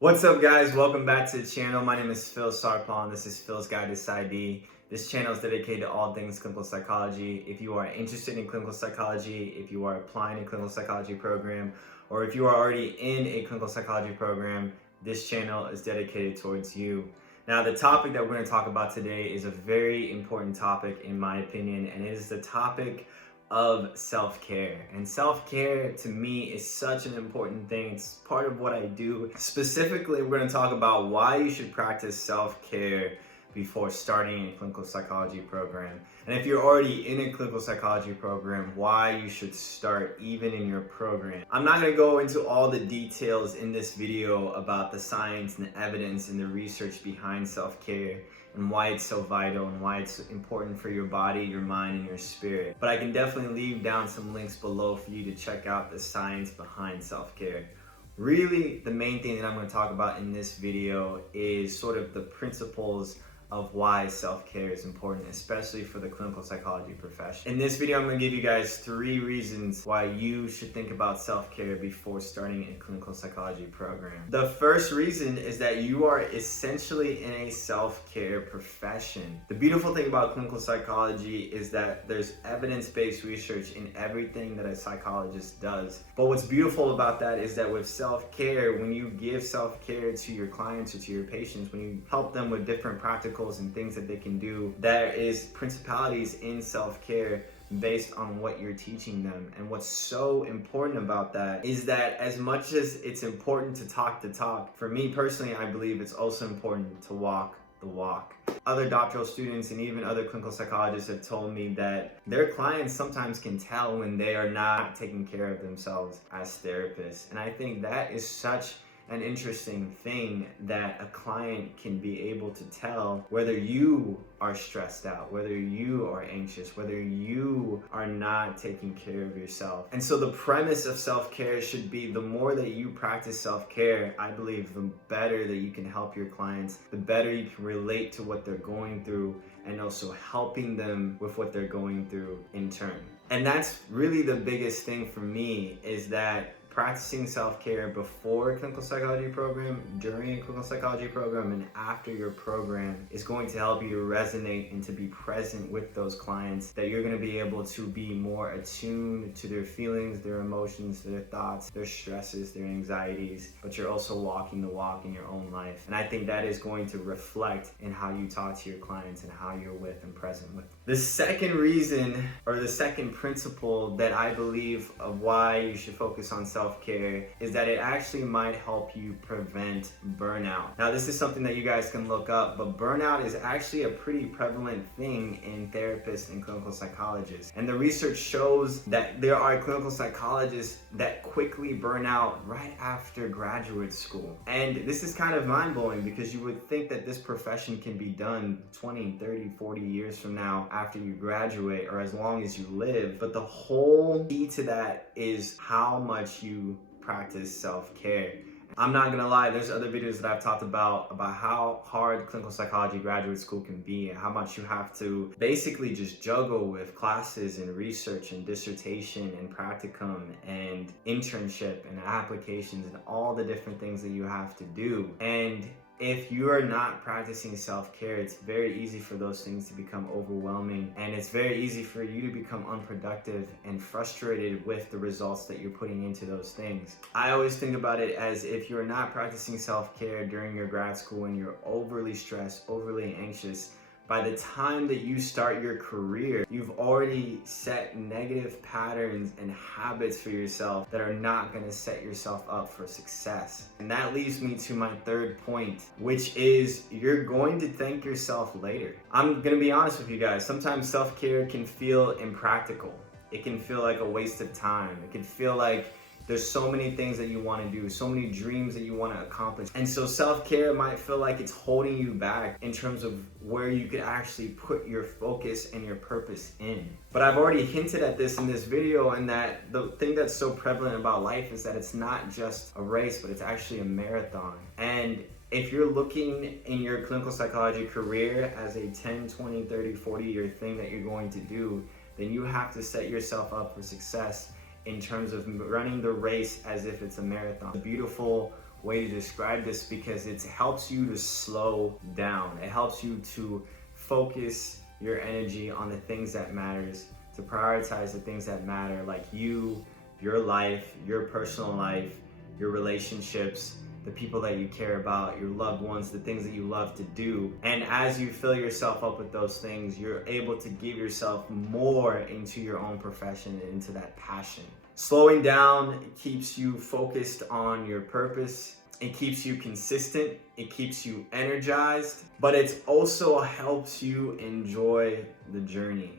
What's up, guys? Welcome back to the channel. My name is Phil Sarpal and this is Phil's Guide to PsyD. This channel is dedicated to all things clinical psychology. If you are interested in clinical psychology, if you are applying a clinical psychology program, or if you are already in a clinical psychology program, this channel is dedicated towards you. Now, the topic that we're going to talk about today is a very important topic in my opinion, and it is the topic of self-care. And self-care to me is such an important thing. It's part of what I do. Specifically, we're going to talk about why you should practice self-care before starting a clinical psychology program. And if you're already in a clinical psychology program, why you should start even in your program. I'm not going to go into all the details in this video about the science and the evidence and the research behind self-care and why it's so vital and why it's important for your body, your mind, and your spirit. But I can definitely leave down some links below for you to check out the science behind self-care. Really, the main thing that I'm going to talk about in this video is sort of the principles of why self-care is important, especially for the clinical psychology profession. In this video, I'm going to give you guys 3 reasons why you should think about self-care before starting a clinical psychology program. The first reason is that you are essentially in a self-care profession. The beautiful thing about clinical psychology is that there's evidence-based research in everything that a psychologist does. But what's beautiful about that is that with self-care, when you give self-care to your clients or to your patients, when you help them with different practical and things that they can do, there is principalities in self-care based on what you're teaching them. And what's so important about that is that as much as it's important to talk the talk, for me personally, I believe it's also important to walk the walk. Other doctoral students and even other clinical psychologists have told me that their clients sometimes can tell when they are not taking care of themselves as therapists. And I think that is such an interesting thing, that a client can be able to tell whether you are stressed out, whether you are anxious, whether you are not taking care of yourself. And so the premise of self-care should be the more that you practice self-care, I believe the better that you can help your clients, the better you can relate to what they're going through and also helping them with what they're going through in turn. And that's really the biggest thing for me, is that practicing self-care before a clinical psychology program, during a clinical psychology program, and after your program is going to help you to resonate and to be present with those clients, that you're going to be able to be more attuned to their feelings, their emotions, their thoughts, their stresses, their anxieties, but you're also walking the walk in your own life. And I think that is going to reflect in how you talk to your clients and how you're with and present with them. The second reason, or the second principle that I believe of why you should focus on self-care is that it actually might help you prevent burnout. Now, this is something that you guys can look up, but burnout is actually a pretty prevalent thing in therapists and clinical psychologists. And the research shows that there are clinical psychologists that quickly burn out right after graduate school. And this is kind of mind-blowing, because you would think that this profession can be done 20, 30, 40 years from now after you graduate, or as long as you live. But the whole key to that is how much you practice self-care. I'm not gonna lie, there's other videos that I've talked about how hard clinical psychology graduate school can be, and how much you have to basically just juggle with classes and research and dissertation and practicum and internship and applications and all the different things that you have to do. And if you are not practicing self-care, it's very easy for those things to become overwhelming, and it's very easy for you to become unproductive and frustrated with the results that you're putting into those things. I always think about it as, if you're not practicing self-care during your grad school and you're overly stressed, overly anxious, by the time that you start your career, you've already set negative patterns and habits for yourself that are not going to set yourself up for success. And that leads me to my third point, which is you're going to thank yourself later. I'm going to be honest with you guys. Sometimes self-care can feel impractical. It can feel like a waste of time. It can feel like there's so many things that you want to do, so many dreams that you want to accomplish. And so self-care might feel like it's holding you back in terms of where you could actually put your focus and your purpose in. But I've already hinted at this in this video, and that the thing that's so prevalent about life is that it's not just a race, but it's actually a marathon. And if you're looking in your clinical psychology career as a 10, 20, 30, 40-year thing that you're going to do, then you have to set yourself up for success in terms of running the race as if it's a marathon. The beautiful way to describe this because it helps you to slow down. It helps you to focus your energy on the things that matters, to prioritize the things that matter, like you, your life, your personal life, your relationships, the people that you care about, your loved ones, the things that you love to do. And as you fill yourself up with those things, you're able to give yourself more into your own profession and into that passion. Slowing down keeps you focused on your purpose. It keeps you consistent. It keeps you energized, but it also helps you enjoy the journey.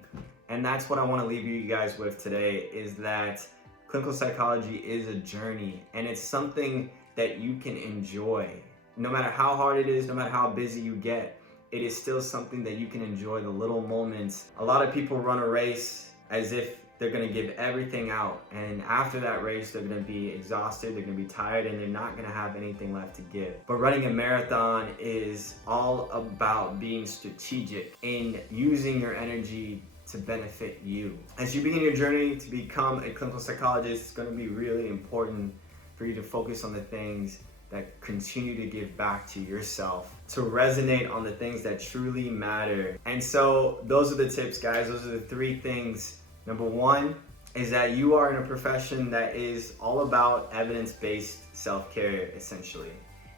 And that's what I want to leave you guys with today, is that clinical psychology is a journey, and it's something that you can enjoy. No matter how hard it is, no matter how busy you get, it is still something that you can enjoy, the little moments. A lot of people run a race as if they're gonna give everything out, and after that race, they're gonna be exhausted, they're gonna be tired, and they're not gonna have anything left to give. But running a marathon is all about being strategic in using your energy to benefit you. As you begin your journey to become a clinical psychologist, it's gonna be really important for you to focus on the things that continue to give back to yourself, to resonate on the things that truly matter. And so those are the tips, guys. Those are the 3 things. Number 1 is that you are in a profession that is all about evidence-based self-care, essentially.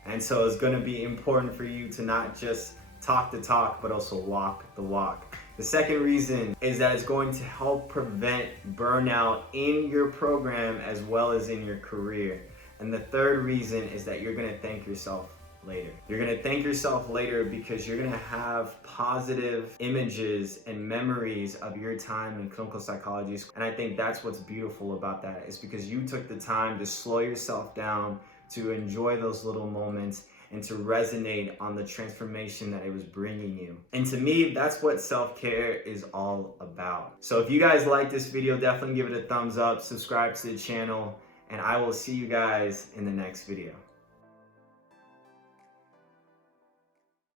And so it's gonna be important for you to not just talk the talk, but also walk the walk. The second reason is that it's going to help prevent burnout in your program as well as in your career. And the third reason is that you're gonna thank yourself later. You're gonna thank yourself later because you're gonna have positive images and memories of your time in clinical psychology. And I think that's what's beautiful about that, is because you took the time to slow yourself down, to enjoy those little moments, and to resonate on the transformation that it was bringing you. And to me, that's what self-care is all about. So if you guys like this video, definitely give it a thumbs up, subscribe to the channel, and I will see you guys in the next video.